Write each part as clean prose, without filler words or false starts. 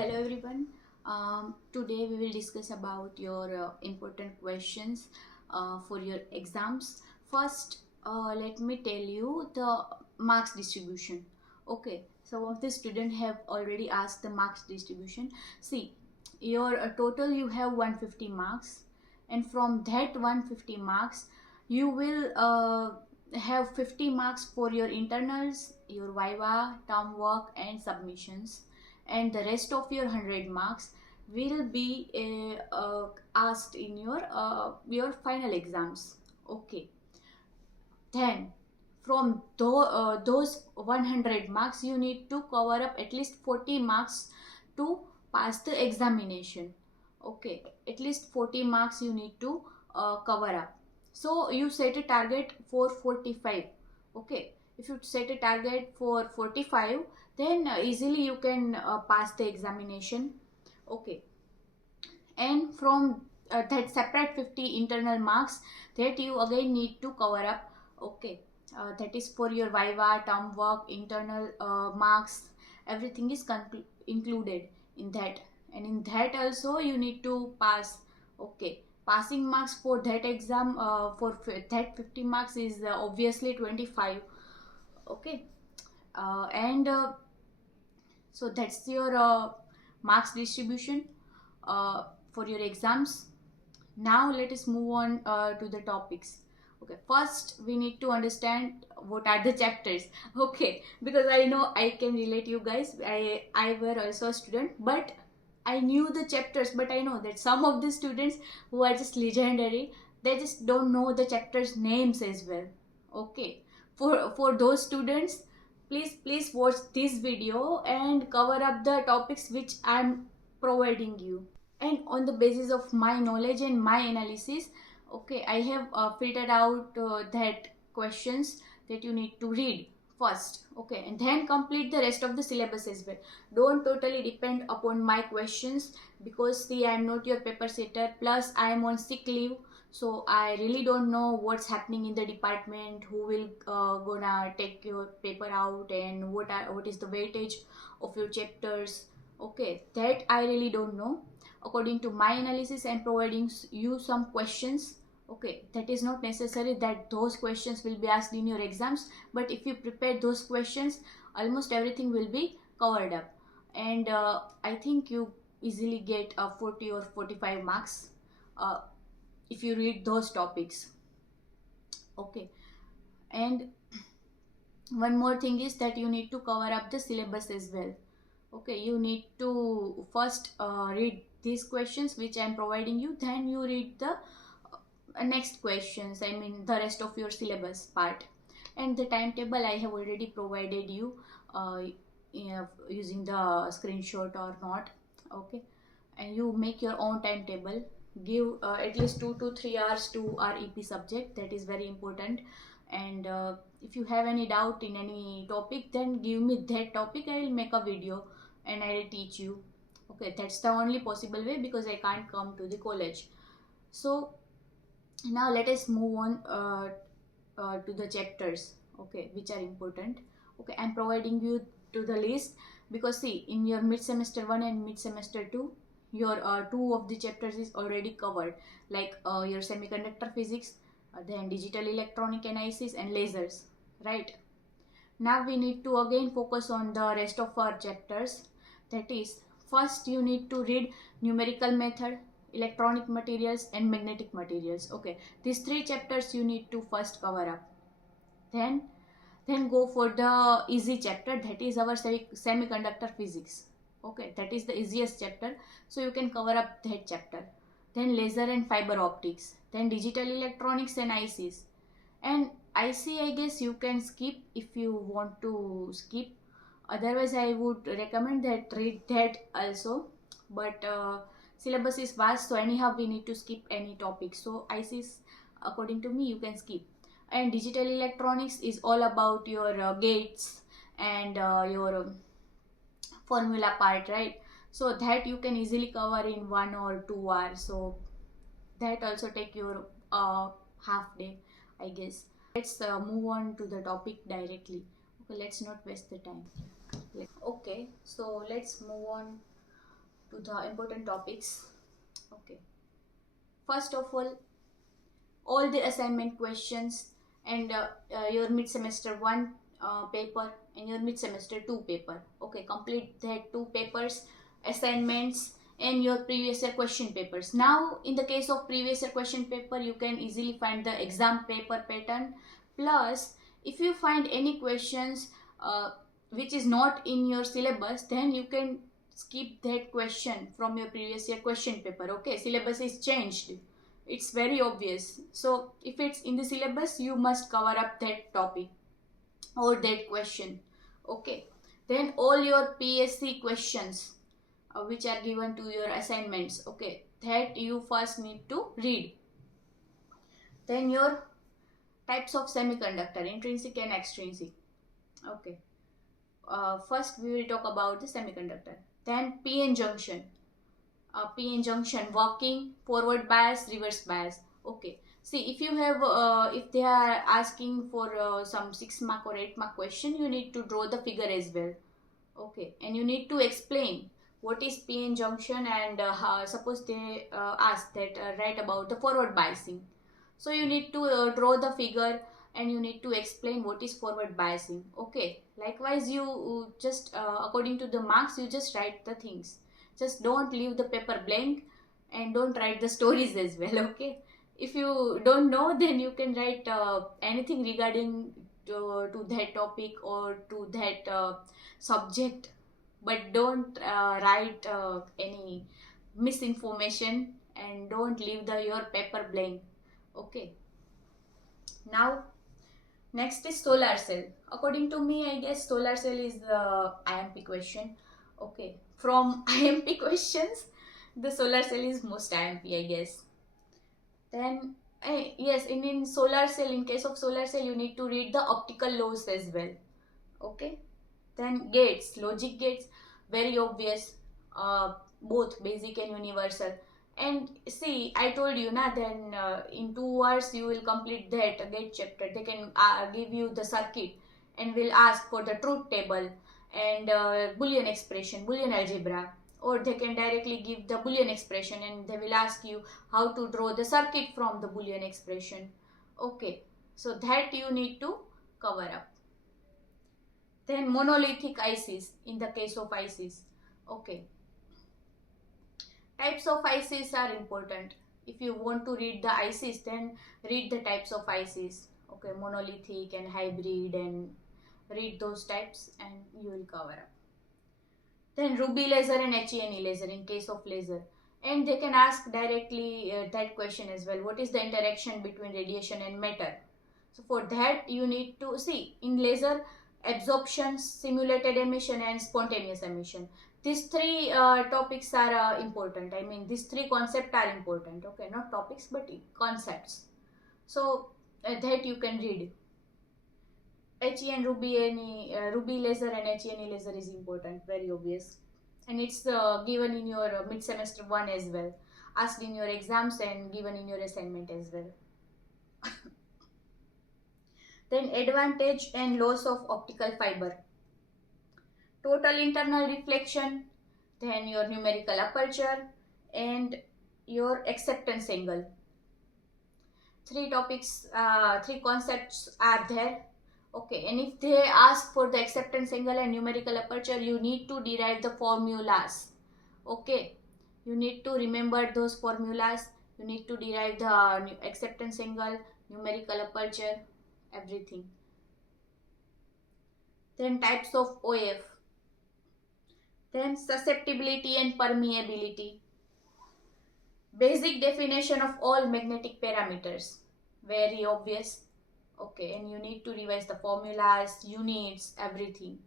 Hello everyone. Today we will discuss about your important questions for your exams. First, let me tell you the marks distribution. Okay, some of the students have already asked the marks distribution. See, your total you have 150 marks, and from that 150 marks, you will have 50 marks for your internals, your viva, term work, and submissions, and the rest of your 100 marks will be asked in your final exams. Okay, then from those 100 marks you need to cover up at least 40 marks to pass the examination. Okay, at least 40 marks you need to cover up. So you set a target for 45. Okay, if you set a target for 45, then easily you can pass the examination. Okay, and from that separate 50 internal marks that you again need to cover up. Okay, that is for your viva, term work, internal marks, everything is included in that, and in that also you need to pass. Okay, passing marks for that exam, that 50 marks is obviously 25. Okay, and so that's your marks distribution for your exams. Now let us move on to the topics. Okay, first we need to understand what are the chapters. Okay, because I know I can relate you guys. I were also a student, but I knew the chapters, but I know that some of the students who are just legendary, they just don't know the chapters names as well. Okay, for those students, please watch this video and cover up the topics which I'm providing you. And on the basis of my knowledge and my analysis, okay, I have filtered out that questions that you need to read first. Okay, and then complete the rest of the syllabus as well. Don't totally depend upon my questions, because see, I am not your paper setter, plus I am on sick leave, so I really don't know what's happening in the department, who will gonna take your paper out, and what is the weightage of your chapters. Okay, that I really don't know. According to my analysis, I'm providing you some questions. Okay, that is not necessary that those questions will be asked in your exams, but if you prepare those questions, almost everything will be covered up, and I think you easily get 40 or 45 marks uh, if you read those topics. Okay, and one more thing is that you need to cover up the syllabus as well. Okay, you need to first read these questions which I am providing you, then you read the next questions, I mean the rest of your syllabus part. And the timetable I have already provided you, using the screenshot or not. Okay, and you make your own timetable. Give at least 2 to 3 hours to our EP subject, that is very important. And if you have any doubt in any topic, then give me that topic, I will make a video and I will teach you. Okay, that's the only possible way, because I can't come to the college. So now let us move on to the chapters, okay, which are important. Okay, I'm providing you to the list, because see, in your mid semester 1 and mid semester 2, your two of the chapters is already covered, like your semiconductor physics, then digital electronic analysis and lasers, right? Now we need to again focus on the rest of our chapters. That is, first you need to read numerical method, electronic materials and magnetic materials. Okay, these three chapters you need to first cover up. Then go for the easy chapter, that is our semiconductor physics. Okay, that is the easiest chapter, so you can cover up that chapter. Then laser and fiber optics, then digital electronics and ICs. And IC, I guess you can skip if you want to skip. Otherwise, I would recommend that read that also. But syllabus is vast, so anyhow we need to skip any topic. So ICs, according to me, you can skip. And digital electronics is all about your gates and your formula part, right? So that you can easily cover in 1 or 2 hours. So that also take your half day, I guess. Let's move on to the topic directly. Okay, let's not waste the time. Okay, so let's move on to the important topics. Okay. First of all the assignment questions and your mid-semester 1 paper and your mid-semester 2 paper. Okay, complete that 2 papers, assignments and your previous year question papers. Now in the case of previous year question paper, you can easily find the exam paper pattern. Plus, if you find any questions which is not in your syllabus, then you can skip that question from your previous year question paper. Okay, syllabus is changed, it's very obvious. So if it's in the syllabus, you must cover up that topic or that question. Okay, then all your PSC questions which are given to your assignments, okay, that you first need to read. Then your types of semiconductor, intrinsic and extrinsic. Okay, first we will talk about the semiconductor. Then PN junction, PN junction working, forward bias, reverse bias. Okay, see, if you have if they are asking for some 6 mark or 8 mark question, you need to draw the figure as well. Okay, and you need to explain what is PN junction, and suppose they ask that write about the forward biasing, so you need to draw the figure and you need to explain what is forward biasing. Okay, likewise you just according to the marks, you just write the things, just don't leave the paper blank and don't write the stories as well. Okay, if you don't know, then you can write anything regarding to that topic or to that subject, but don't write any misinformation and don't leave your paper blank. Okay, now next is solar cell. According to me, I guess solar cell is the IMP question. Okay, from IMP questions, the solar cell is most IMP, I guess. Then yes, in solar cell, in case of solar cell, you need to read the optical laws as well. Okay, then gates, logic gates, very obvious, both basic and universal. And see, I told you na, then in 2 hours you will complete that gate chapter. They can give you the circuit and will ask for the truth table and Boolean expression, Boolean algebra, or they can directly give the Boolean expression and they will ask you how to draw the circuit from the Boolean expression. Okay, so that you need to cover up. Then monolithic ICs, in the case of ICs. Okay, types of ICs are important. If you want to read the ICs, then read the types of ICs. Okay, monolithic and hybrid, and read those types and you will cover up. Then Ruby laser and HENE laser, in case of laser. And they can ask directly that question as well. What is the interaction between radiation and matter? So for that you need to see, in laser, absorption, simulated emission and spontaneous emission. These 3 topics are important. I mean, these 3 concepts are important. Okay, not topics but concepts. So that you can read. HEN Ruby laser and HENE laser is important, very obvious. And it's given in your mid-semester 1 as well, asked in your exams and given in your assignment as well. Then advantage and loss of optical fiber, total internal reflection, then your numerical aperture and your acceptance angle. 3 topics, 3 concepts are there. Okay, and if they ask for the acceptance angle and numerical aperture, you need to derive the formulas. Okay, you need to remember those formulas. You need to derive the acceptance angle, numerical aperture, everything. Then types of OF. Then susceptibility and permeability. Basic definition of all magnetic parameters, very obvious. Okay, and you need to revise the formulas, units, everything.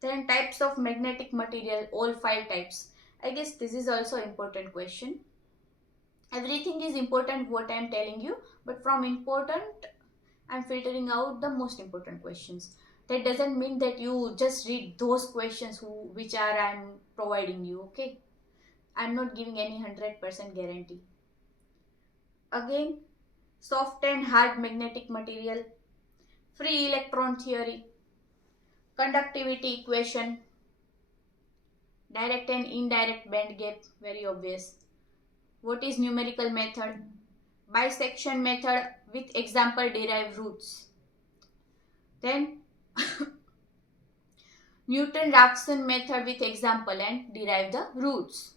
Then types of magnetic material, all 5 types. I guess this is also important question. Everything is important what I am telling you, but from important I am filtering out the most important questions. That doesn't mean that you just read those questions which are I am providing you. Okay, I am not giving any 100% guarantee. Again, soft and hard magnetic material, free electron theory, conductivity equation, Direct and indirect band gap, very obvious. What is numerical method? Bisection method with example derived roots. Then Newton-Raphson method with example and derive the roots.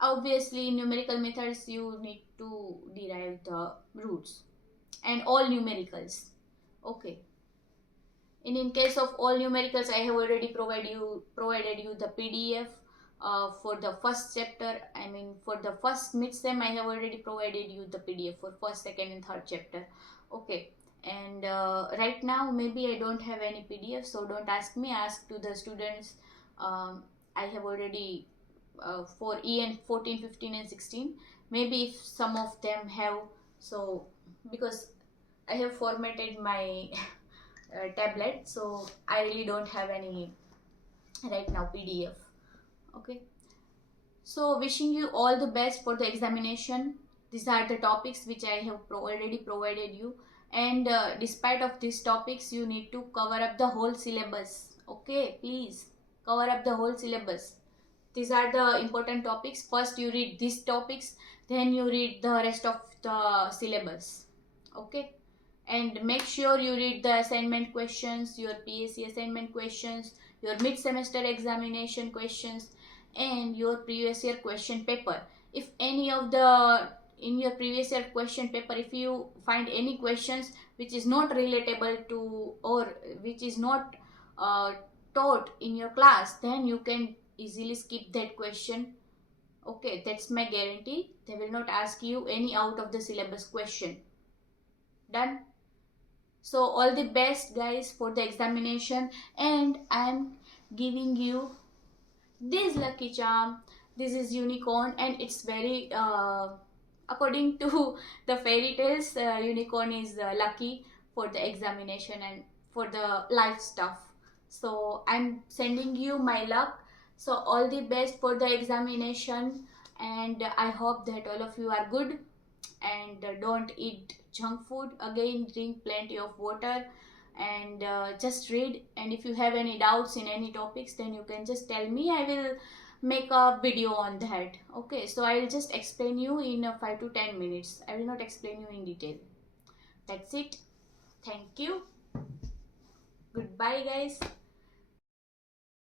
Obviously, in numerical methods you need to derive the roots and all numericals. Okay. In case of all numericals, I have already provided you the PDF for the first chapter. I mean, for the first mid-sem, I have already provided you the PDF for first, second, and third chapter. Okay. And right now maybe I don't have any PDF, so don't ask me. Ask to the students. I have already for EN 14, 15, and 16. Maybe if some of them have, so because I have formatted my tablet, so I really don't have any right now PDF. Okay, so wishing you all the best for the examination. These are the topics which I have already provided you, and despite of these topics you need to cover up the whole syllabus. Okay, please cover up the whole syllabus. These are the important topics. First you read these topics, then you read the rest of the syllabus. Okay, and make sure you read the assignment questions, your PSC assignment questions, your mid-semester examination questions, and your previous year question paper. If any of the in your previous year question paper, if you find any questions which is not relatable to, or which is not taught in your class, then you can easily skip that question. Okay, that's my guarantee. They will not ask you any out of the syllabus question. Done? So all the best guys for the examination, and I'm giving you this lucky charm. This is unicorn, and it's very according to the fairy tales, unicorn is lucky for the examination and for the life stuff. So I'm sending you my luck. So all the best for the examination, and I hope that all of you are good, and don't eat junk food. Again, drink plenty of water, and just read. And if you have any doubts in any topics, then you can just tell me. I will make a video on that. Okay, so I will just explain you in 5 to 10 minutes. I will not explain you in detail. That's it. Thank you. Goodbye guys.